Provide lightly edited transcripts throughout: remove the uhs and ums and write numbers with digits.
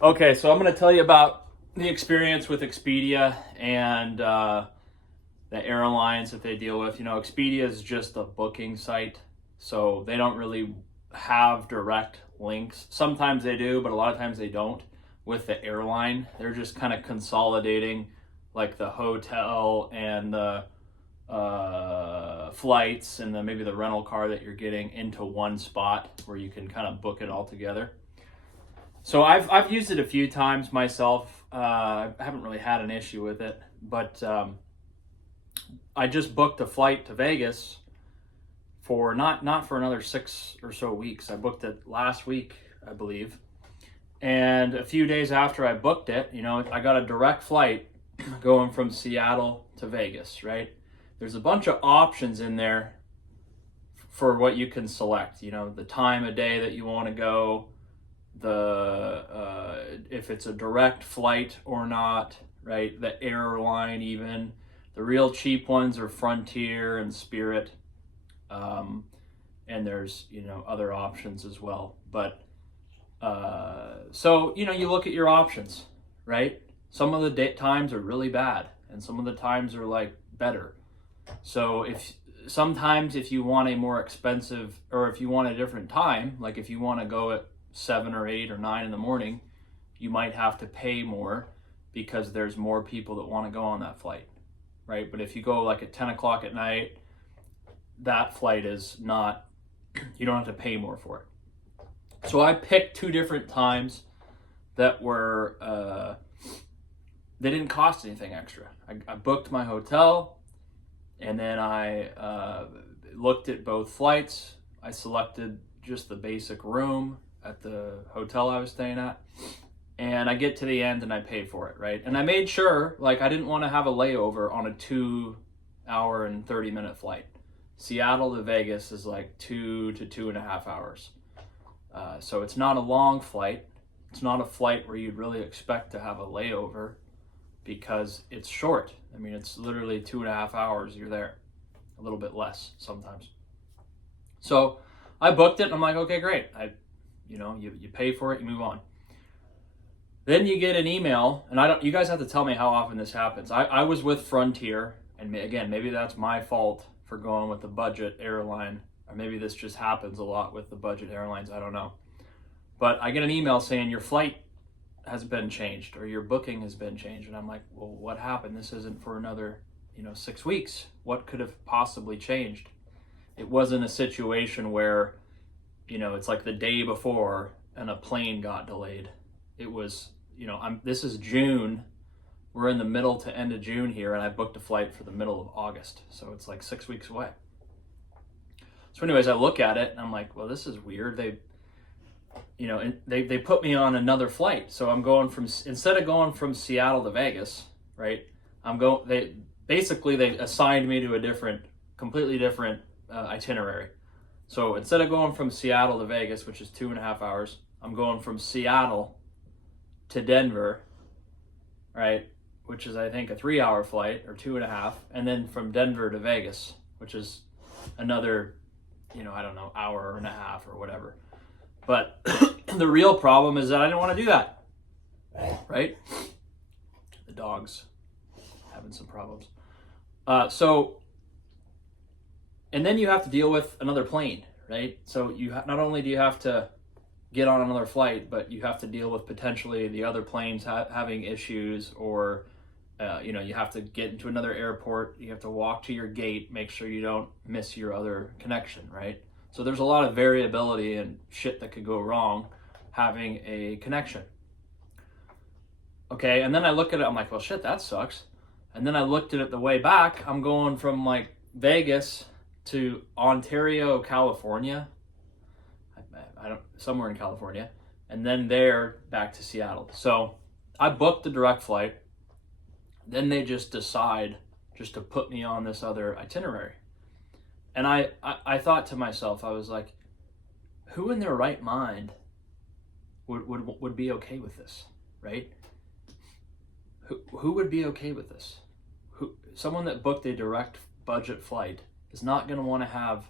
Okay, so I'm going to tell you about the experience with Expedia and the airlines that they deal with. Expedia is just a booking site, so they don't really have direct links. Sometimes they do, but a lot of times they don't with the airline. They're just kind of consolidating like the hotel and the flights and maybe the rental car that you're getting into one spot where you can kind of book it all together. So I've used it a few times myself. I haven't really had an issue with it, but I just booked a flight to Vegas for not for another 6 or so weeks. I booked it last week, I believe, and a few days after I booked it, I got a direct flight going from Seattle to Vegas. Right? There's a bunch of options in there for what you can select. The time of day that you want to go, if it's a direct flight or not, right? The airline, even the real cheap ones are Frontier and Spirit, and there's other options as well. But so you look at your options, right? Some of the times are really bad, and some of the times are like better. So if you want a more expensive, or if you want a different time, like if you want to go at 7 or 8 or 9 in the morning, you might have to pay more because there's more people that want to go on that flight, right? But if you go like at 10 o'clock at night, that flight is not, you don't have to pay more for it. So I picked two different times that were, they didn't cost anything extra. I booked my hotel, and then I looked at both flights. I selected just the basic room at the hotel I was staying at, and I get to the end and I pay for it, right? And I made sure, like, I didn't want to have a layover on a 2 hour and 30-minute flight. Seattle to Vegas is like 2 to 2.5 hours. So it's not a long flight. It's not a flight where you'd really expect to have a layover because it's short. I mean, it's literally 2.5 hours you're there, a little bit less sometimes. So I booked it and I'm like, okay, great. You pay for it, you move on. Then you get an email, and you guys have to tell me how often this happens. I was with Frontier, and again, maybe that's my fault for going with the budget airline, or maybe this just happens a lot with the budget airlines, I don't know. But I get an email saying your flight has been changed or your booking has been changed. And I'm like, well, what happened? This isn't for another, 6 weeks. What could have possibly changed? It wasn't a situation where, it's like the day before and a plane got delayed. It was, this is June. We're in the middle to end of June here, and I booked a flight for the middle of August. So it's like 6 weeks away. So anyways, I look at it and I'm like, well, this is weird. They put me on another flight. So I'm going instead of going from Seattle to Vegas, right? They assigned me to a completely different itinerary. So instead of going from Seattle to Vegas, which is 2.5 hours, I'm going from Seattle to Denver, right? Which is, I think, a 3-hour flight or 2.5, and then from Denver to Vegas, which is another, I don't know, hour and a half or whatever. But the real problem is that I didn't want to do that, right? The dog's having some problems. And then you have to deal with another plane, right? So not only do you have to get on another flight, but you have to deal with potentially the other planes having issues, or you have to get into another airport. You have to walk to your gate, make sure you don't miss your other connection, right? So there's a lot of variability and shit that could go wrong having a connection. Okay, and then I look at it, I'm like, well, shit, that sucks. And then I looked at it the way back. I'm going from like Vegas to Ontario, California. Somewhere in California, and then there back to Seattle. So I booked the direct flight. Then they just decide just to put me on this other itinerary. And I thought to myself, I was like, who in their right mind would be okay with this, right? Who would be okay with this? Someone that booked a direct budget flight is not going to want to have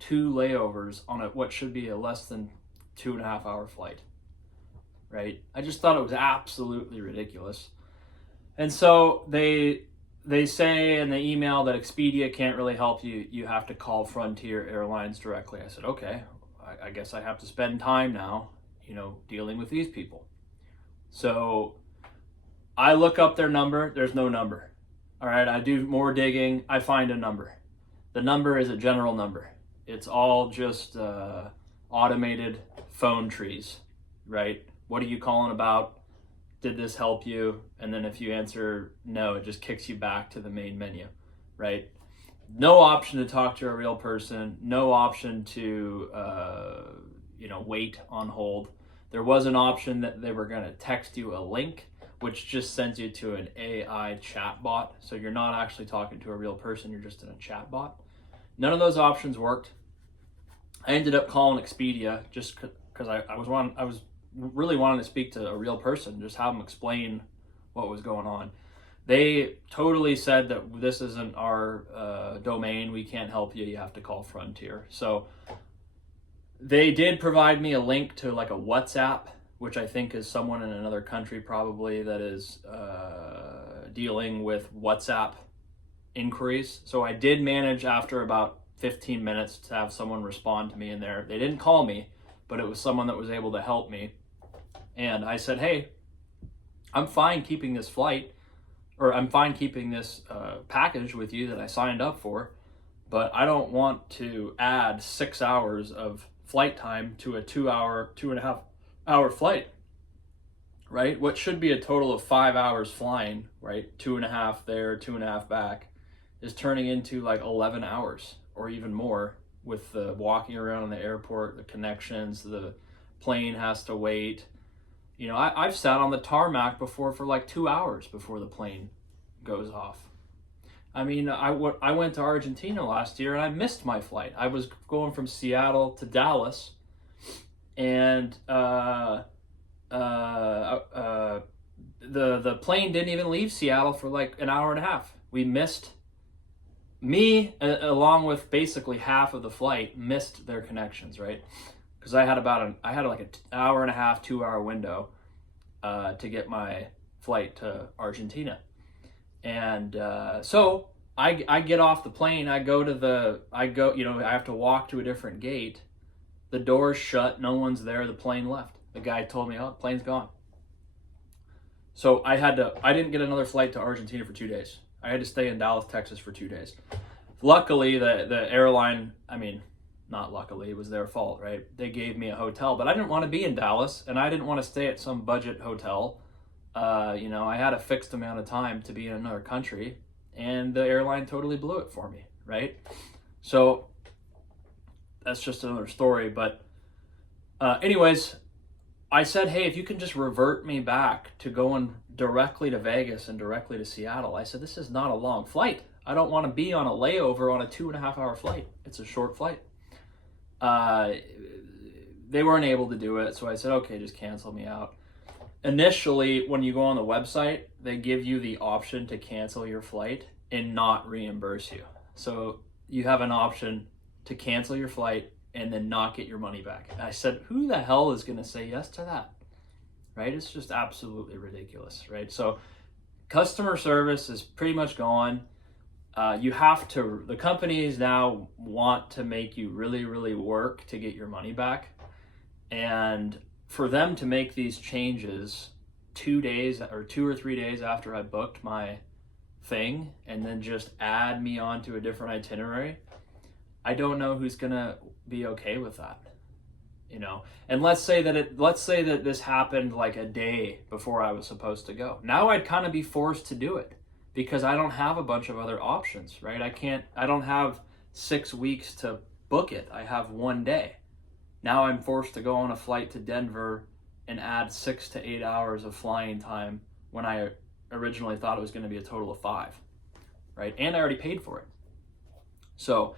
2 layovers on what should be a less than 2.5 hour flight. right? I just thought it was absolutely ridiculous. And so they say in the email that Expedia can't really help you. You have to call Frontier Airlines directly. I said, okay, I guess I have to spend time now, dealing with these people. So I look up their number. There's no number. All right, I do more digging. I find a number. The number is a general number. It's all just automated phone trees, right? What are you calling about? Did this help you? And then if you answer no, it just kicks you back to the main menu, right? No option to talk to a real person. No option to, wait on hold. There was an option that they were going to text you a link, which just sends you to an AI chatbot. So you're not actually talking to a real person. You're just in a chatbot. None of those options worked. I ended up calling Expedia just because I was really wanting to speak to a real person, just have them explain what was going on. They totally said that this isn't our domain. We can't help you. You have to call Frontier. So they did provide me a link to like a WhatsApp, which I think is someone in another country probably that is dealing with WhatsApp inquiries. So I did manage after about 15 minutes to have someone respond to me in there. They didn't call me, but it was someone that was able to help me. And I said, hey, I'm fine keeping this flight, or I'm fine keeping this package with you that I signed up for, but I don't want to add 6 hours of flight time to a 2.5 hour flight, right? What should be a total of 5 hours flying, right? 2.5 there, 2.5 back, is turning into like 11 hours or even more with the walking around in the airport, the connections, the plane has to wait. I've sat on the tarmac before for like 2 hours before the plane goes off. I mean, I went to Argentina last year and I missed my flight. I was going from Seattle to Dallas, and the plane didn't even leave Seattle for like an hour and a half. We missed, along with basically half of the flight, missed their connections, right? Because I had like an hour and a half, 2 hour window to get my flight to Argentina. And so I get off the plane, I have to walk to a different gate. The door's shut, no one's there, the plane left. The guy told me, oh, the plane's gone. So I didn't get another flight to Argentina for 2 days. I had to stay in Dallas, Texas for 2 days. Luckily, the airline, not luckily, it was their fault, right? They gave me a hotel, but I didn't want to be in Dallas, and I didn't want to stay at some budget hotel. I had a fixed amount of time to be in another country, and the airline totally blew it for me, right? So that's just another story. But anyways, I said, hey, if you can just revert me back to going directly to Vegas and directly to Seattle. I said, this is not a long flight. I don't want to be on a layover on a 2.5 hour flight. It's a short flight. They weren't able to do it, so I said, okay, just cancel me out. Initially, when you go on the website, they give you the option to cancel your flight and not reimburse you. So you have an option to cancel your flight and then not get your money back. And I said, who the hell is going to say yes to that? Right? It's just absolutely ridiculous, right? So customer service is pretty much gone. The companies now want to make you really, really work to get your money back. And for them to make these changes 2 days or 2 or 3 days after I booked my thing and then just add me onto a different itinerary, I don't know who's gonna be okay with that. And let's say that this happened like a day before I was supposed to go. Now I'd kind of be forced to do it because I don't have a bunch of other options, right? I don't have 6 weeks to book it. I have 1 day. Now I'm forced to go on a flight to Denver and add 6 to 8 hours of flying time when I originally thought it was going to be a total of 5, right? And I already paid for it. So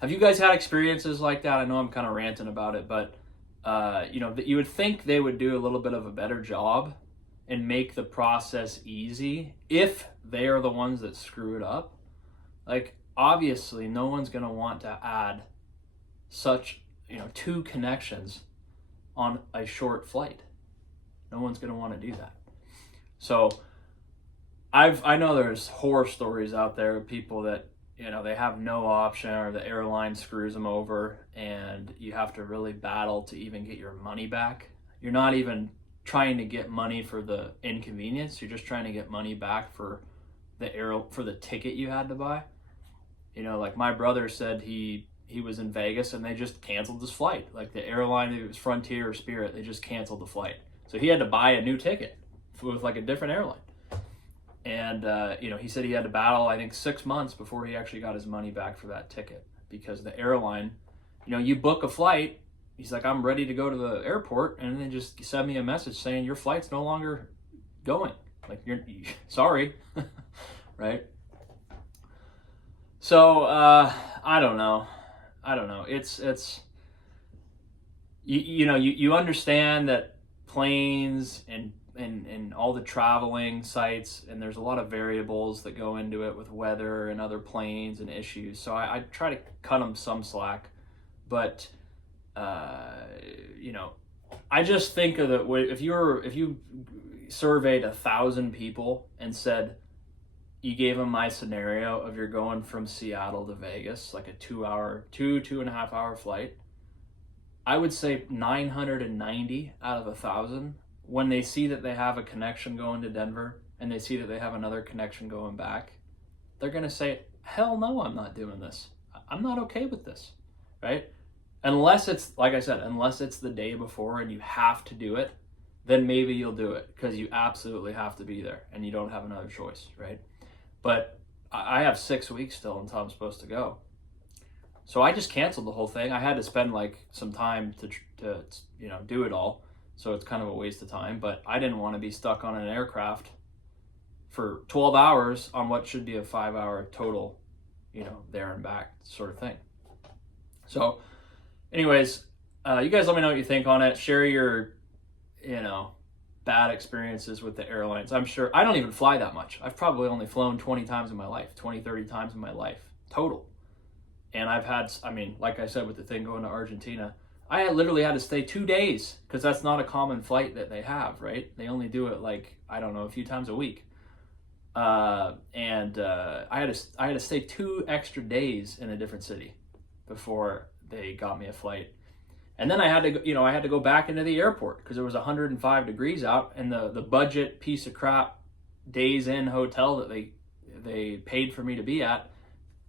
have you guys had experiences like that? I know I'm kind of ranting about it, but you would think they would do a little bit of a better job and make the process easy if they are the ones that screw it up. Like, obviously, no one's going to want to add such 2 connections on a short flight, No one's going to want to do that. So I know there's horror stories out there of people that, you know, they have no option, or the airline screws them over, and you have to really battle to even get your money back. You're not even trying to get money for the inconvenience. You're just trying to get money back for the ticket you had to buy. You know, like my brother said he was in Vegas and they just canceled his flight. Like the airline, it was Frontier or Spirit, they just canceled the flight. So he had to buy a new ticket with like a different airline. And, you know, he said he had to battle, I think, 6 months before he actually got his money back for that ticket, because the airline, you know, you book a flight, he's like, I'm ready to go to the airport, and then just send me a message saying your flight's no longer going. Like, you're sorry, right? So, I don't know. It's you know, you understand that planes and all the traveling sites, and there's a lot of variables that go into it with weather and other planes and issues. So I try to cut them some slack, but you know, I just think of if you surveyed 1,000 people and said, you gave them my scenario of you're going from Seattle to Vegas, like a 2.5 hour flight, I would say 990 out of 1,000, when they see that they have a connection going to Denver and they see that they have another connection going back, they're going to say, hell no, I'm not doing this. I'm not okay with this, right? Unless it's, like I said, unless it's the day before and you have to do it, then maybe you'll do it because you absolutely have to be there and you don't have another choice, right? But I have 6 weeks still until I'm supposed to go. So I just canceled the whole thing. I had to spend like some time to you know, do it all. So it's kind of a waste of time, but I didn't want to be stuck on an aircraft for 12 hours on what should be a 5-hour total, you know, there and back sort of thing. So anyways, you guys let me know what you think on it. Share your, you know, bad experiences with the airlines. I'm sure I don't even fly that much. I've probably only flown 20 times in my life, 20, 30 times in my life total. And I've had, I mean, like I said, with the thing going to Argentina, I literally had to stay 2 days because that's not a common flight that they have, right? They only do it like, I don't know, a few times a week. I had to stay 2 extra days in a different city before they got me a flight. And then I had to, you know, I had to go back into the airport because it was 105 degrees out, and the budget piece of crap Days Inn hotel that they paid for me to be at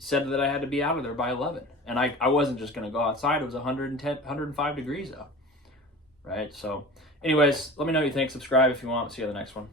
said that I had to be out of there by 11. And I wasn't just going to go outside. It was 105 degrees out, right? So anyways, let me know what you think. Subscribe if you want. See you on the next one.